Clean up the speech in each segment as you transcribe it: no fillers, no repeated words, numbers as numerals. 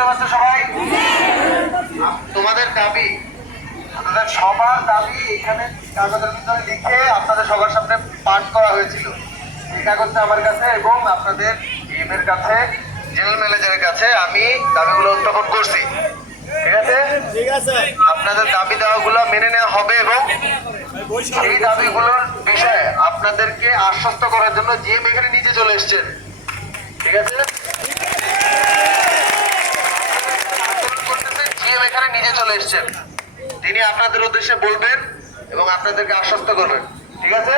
শুনতে পাচ্ছ সবাই? তোমাদের দাবি, আপনাদের সবার দাবি এখানে কাগজের ভিতরে লিখে আপনাদের সবার সামনে পাঠ করা হয়েছিল। এই কাগজটা আমার কাছে এবং আপনাদের এর কাছে, জেনারেল ম্যানেজারের কাছে আমি দাবিগুলো উত্থাপন করছি। ঠিক আছে, আপনাদের দাবি দেওয়াগুলো মেনে নেওয়া হবে এবং এই দাবিগুলোর বিষয়ে আপনাদেরকে আশ্বস্ত করার জন্য জিএম এখানে নিজে চলে এসছেন। ঠিক আছে, জিএম এখানে নিজে চলে এসছেন, তিনি আপনাদের উদ্দেশ্যে বলবেন এবং আপনাদেরকে আশ্বস্ত করবেন। ঠিক আছে,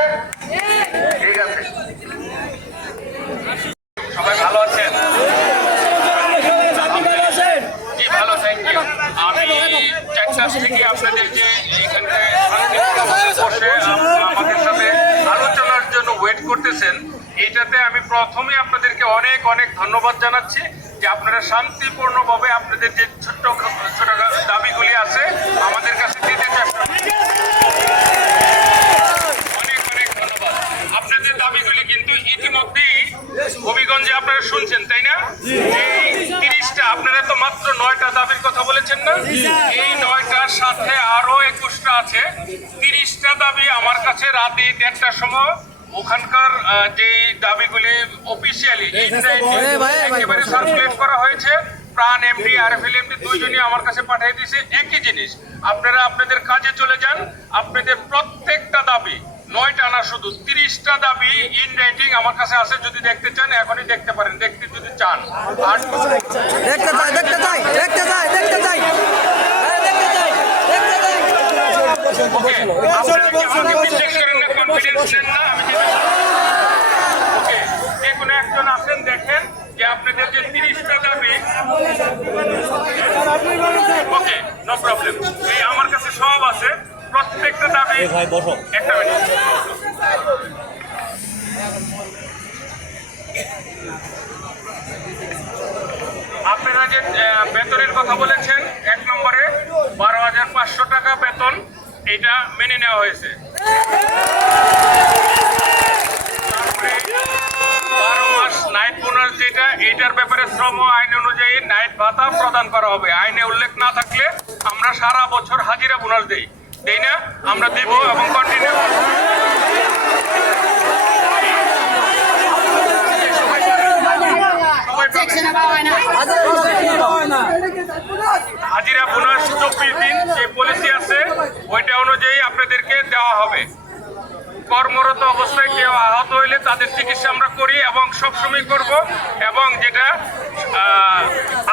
ঠিক আছে। সবাই ভালো আছেন? জি ভালো, থ্যাংক ইউ। আমি টেক্সাস থেকে আপনাদেরকে এইখানটায় বসে আমাদের সাথে আলোচনার জন্য ওয়েট করতেছেন। এইটাতে আমি প্রথমে আপনাদেরকে অনেক অনেক ধন্যবাদ জানাচ্ছি যে আপনারা শান্তিপূর্ণভাবে আপনাদের যে ছোট ছোট দাবিগুলি আছে আমাদের কাছে দিতে চেষ্টা করছেন। অনেক অনেক ধন্যবাদ। আপনাদের দাবিগুলি কিন্তু ইতিমধ্যেই হবিগঞ্জে আপনারা শুনছেন, তাই না? এই 30টা, আপনারা তো মাত্র 9টা দাবির কথা বলেছেন না? এই 9টার সাথে আরো 21টা আছে। 30টা দাবি আমার কাছে রাতে 1:30টার সময় ওখানকার যে দাবিগুলি অফিসিয়ালি একেবারে সার্কুলেট করা হয়েছে। প্রাণ এমডি আরএফএল এমডি দুইজনই আমার কাছে পাঠিয়ে দিয়েছে একই জিনিস। আপনারা আপনাদের কাজে চলে যান। আপনাদের প্রত্যেকটা দাবি 9টা না, শুধু 30টা দাবি ইন রাইটিং আমার কাছে আছে। যদি দেখতে চান এখনই দেখতে পারেন, দেখতে যদি চান। আর ওকে, আপনারা কি আমাকে বিশ্বাস করেন না, কনফিডেন্স নেন না? ওকে, যে কোনো একজন আছেন, দেখেন যে আপনাদের যে 30টা দাবি, ওকে নো প্রবলেম, এই আমার কাছে সব আছে। প্রত্যেকটা দাবি, একটা মিনিট, আপনারা যে বেতনের কথা বলেছেন, 1 নম্বরে 12,500 টাকা বেতন, এটা মেনে নেওয়া হয়েছে। তারপরে 12 মাস নাইট বোনাস যেটা, এইটার ব্যাপারে শ্রম আইন অনুযায়ী নাইট ভাতা প্রদান করা হবে। আইনে উল্লেখ না থাকলে আমরা সারা বছর হাজিরা বোনাস দেই না? আমরা দেব এবং কন্টিনিউ করব। হাজিরা বোনাস 24 দিন যে পলিসি আছে ওইটা অনুযায়ী আপনাদেরকে দেওয়া হবে। কর্মরত অবস্থায় কেউ আহত হইলে তাদের চিকিৎসা আমরা করি এবং সবসময় করব। এবং যেটা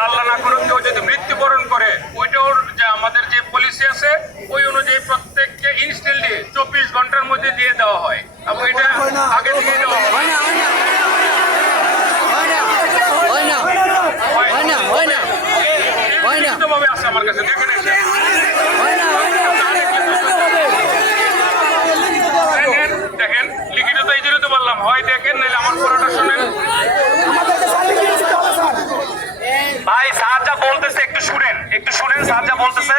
আল্লাহ না করুক কেউ যদি মৃত্যুবরণ করে, ওইটাও যে আমাদের যে পলিসি আছে ওই অনুযায়ী প্রত্যেককে ইনস্ট্যান্টলি 24 ঘন্টার মধ্যে দিয়ে দেওয়া হয় এবং এটা আগে থেকে দেওয়া হয়। আছে আমার কাছে, দেখেন দেখেন লিখিত, তো এই জন্য তো বললাম, হয় দেখেন নাহলে আমার পড়াটা শুনেন। ভাই স্যার যা বলতেছে একটু শুনেন, স্যার যা বলতেছে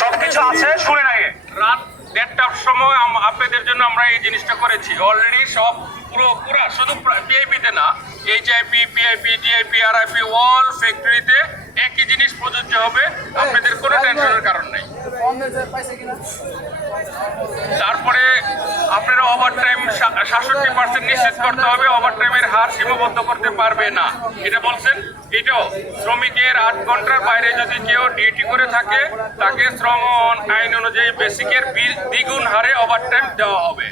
সবকিছু আছে, শুনেন আগে। রাত 1:30টার সময় আপনাদের জন্য আমরা এই জিনিসটা করেছি অলরেডি। সব পুরা শুধু পিআইপিতে না, এইচআইপি, পিআইপি, ডিআইপি, আরআইপি অল ফ্যাক্টরিতে একই জিনিস প্রযোজ্য হবে। আপনাদের কোনো টেনশনের কারণ নেই। তারপরে আপনারা ওভারটাইম 67% নিশ্চিত করতে হবে। ওভারটাইমের হার সীমাবদ্ধ করতে পারবে না, এটা বলছেন। এটাও শ্রমিকের 8 ঘন্টার বাইরে যদি কেউ ডিউটি করে থাকে তাকে শ্রম আইন অনুযায়ী বেসিকের দ্বিগুণ হারে ওভারটাইম দেওয়া হবে।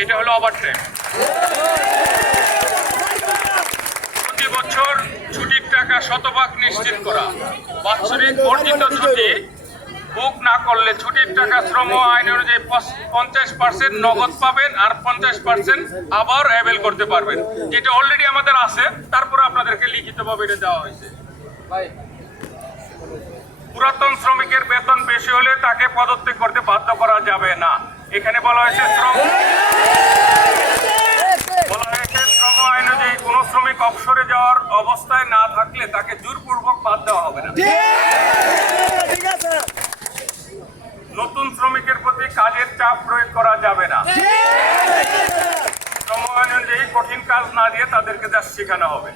এটা হলো ওভারটাইম। প্রতি বছর ছুটির টাকা 100% নিশ্চিত করা। বাৎসরিক অর্জিত ছুটি বুক না করলে ছুটির টাকা শ্রম আইন অনুযায়ী 50% নগদ পাবেন আর 50% আবার অ্যাভেল করতে পারবেন, যেটা অলরেডি আমাদের আছে। তারপরে আপনাদেরকে লিখিতভাবে এটা দেওয়া হয়েছে। পুরাতন শ্রমিকের বেতন বেশি হলে তাকে পদত্যাগ করতে বাধ্য করা যাবে না। এখানে বলা হয়েছে শ্রম আইন অনুযায়ী কোন শ্রমিক অবসরে যাওয়ার অবস্থায় না থাকলে তাকে জোরপূর্বক বাদ দেওয়া হবে না। নতুন শ্রমিকের প্রতি কাজের চাপ প্রয়োগ করা যাবে না। শ্রম আইন অনুযায়ী কঠিন কাজ না দিয়ে তাদেরকে যা শেখানো হবে।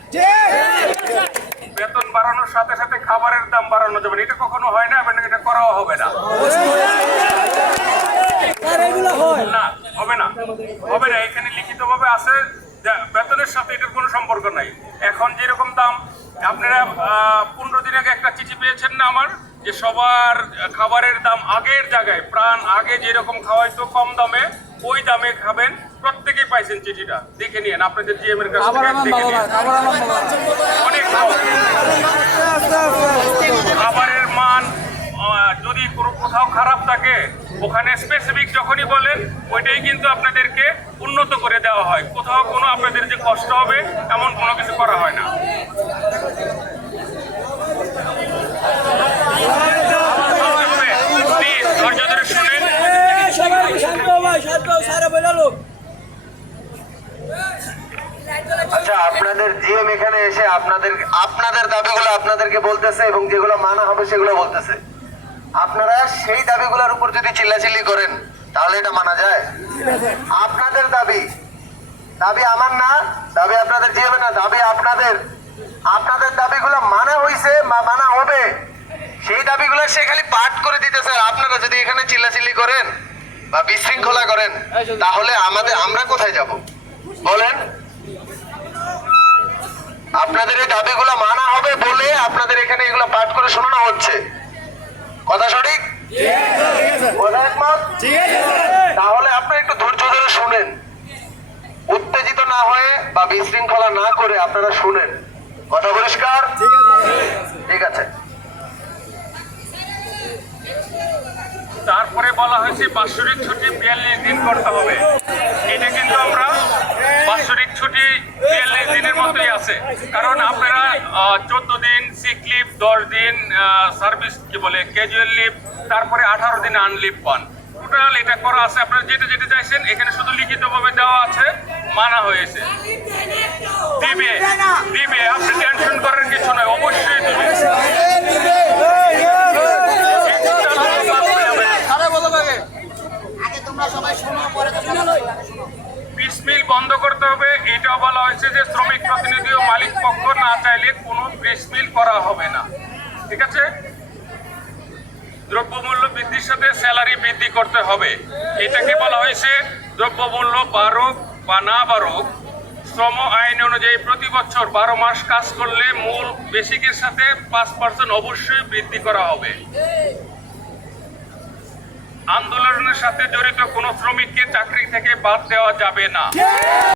বেতন বাড়ানোর সাথে সাথে খাবারের দাম বাড়ানো যাবে না, এটা কখনো হয় না এবং এটা করাও হবে না। না, হবে না, হবে না। এখানে লিখিতভাবে আছে যে বেতনের সাথে এটার কোনো সম্পর্ক নাই। এখন যেরকম দাম, আপনারা 15 দিন আগে একটা চিঠি পেয়েছেন না আমার, যে সবার খাবারের দাম আগের জায়গায়, প্রাণ আগে যেরকম খাওয়াইতো কম দামে, ওই দামে খাবেন। প্রত্যেকেই পাইছেন চিঠিটা, দেখে নিন আপনাদের জিএম এর কাছ থেকে দেখে নিন। অনেক খাবারের মান যদি কোনো কোথাও খারাপ থাকে, ওখানে স্পেসিফিক যখনই বলেন ওইটাই কিন্তু আপনাদেরকে উন্নত করে দেওয়া হয়। কোথাও কোনো আপনাদের যে কষ্ট হবে এমন কোনো কিছু করা হয় না। প্লিজ ধৈর্য ধরে শুনেন। আচ্ছা, আপনাদের জিএম এখানে এসে আপনাদের দাবিগুলো আপনাদেরকে বলতেছে এবং যেগুলো মানা হবে সেগুলো বলতেছে। আপনারা সেই দাবিগুলোর উপর যদি চিল্লাচিল্লি করেন তাহলে এটা মানা যায়? আপনাদের দাবি আমার না, দাবি আপনাদের জিএম না, দাবি আপনাদের দাবিগুলো মানা হইছে, মানা হবে, সেই দাবিগুলো সে খালি পাঠ করে দিতেছে। আপনারা যদি এখানে চিল্লাচিল্লি করেন বা বিশৃঙ্খলা করেন তাহলে আমরা কোথায় যাব বলেন? আপনাদের এই দাবিগুলো মানা হবে বলে আপনাদের এখানে এগুলো পাঠ করে শোনানো হচ্ছে। কথা সঠিক? কথা একমত? তাহলে আপনি একটু ধৈর্য ধরে শুনেন, উত্তেজিত না হয়ে বা বিশৃঙ্খলা না করে আপনারা শুনেন। কথা পরিষ্কার? ঠিক আছে। তারপরে বলা হয়েছে বাৎসরিক ছুটি 42 দিন করতে হবে। এটা কিন্তু আমরা বাৎসরিক ছুটি 42 দিনের মতোই আছে, কারণ আপনারা 14 দিন সিক লিভ, 10 দিন সার্ভিস কি বলে ক্যাজুয়াল লিভ, তারপরে 18 দিন আনলিভ পান। টোটাল এটা করা আছে। আপনারা যেটা যেটা চাইছেন এখানে শুধু লিখিতভাবে দেওয়া আছে, মানা হয়েছে। দিবে, আপনি টেনশন করার কিছু নয়, অবশ্যই দিবে। পিসমিল বন্ধ করতে হবে। এটাও বলা হয়েছে যে শ্রমিক প্রতিনিধি ও মালিক পক্ষ না চাইলে কোনো পিসমিল করা হবে না। ঠিক আছে? দ্রব্যমূল্য বৃদ্ধির সাথে স্যালারি বৃদ্ধি করতে হবে। এটাকে বলা হয়েছে দ্রব্যমূল্য বাড়ুক বা না বাড়ুক, শ্রম আইন অনুযায়ী প্রতি বছর 12 মাস কাজ করলে মূল বেসিকের সাথে 5% অবশ্যই বৃদ্ধি করা হবে। আন্দোলনের সাথে জড়িত কোনো শ্রমিককে চাকরি থেকে বাদ দেওয়া যাবে না।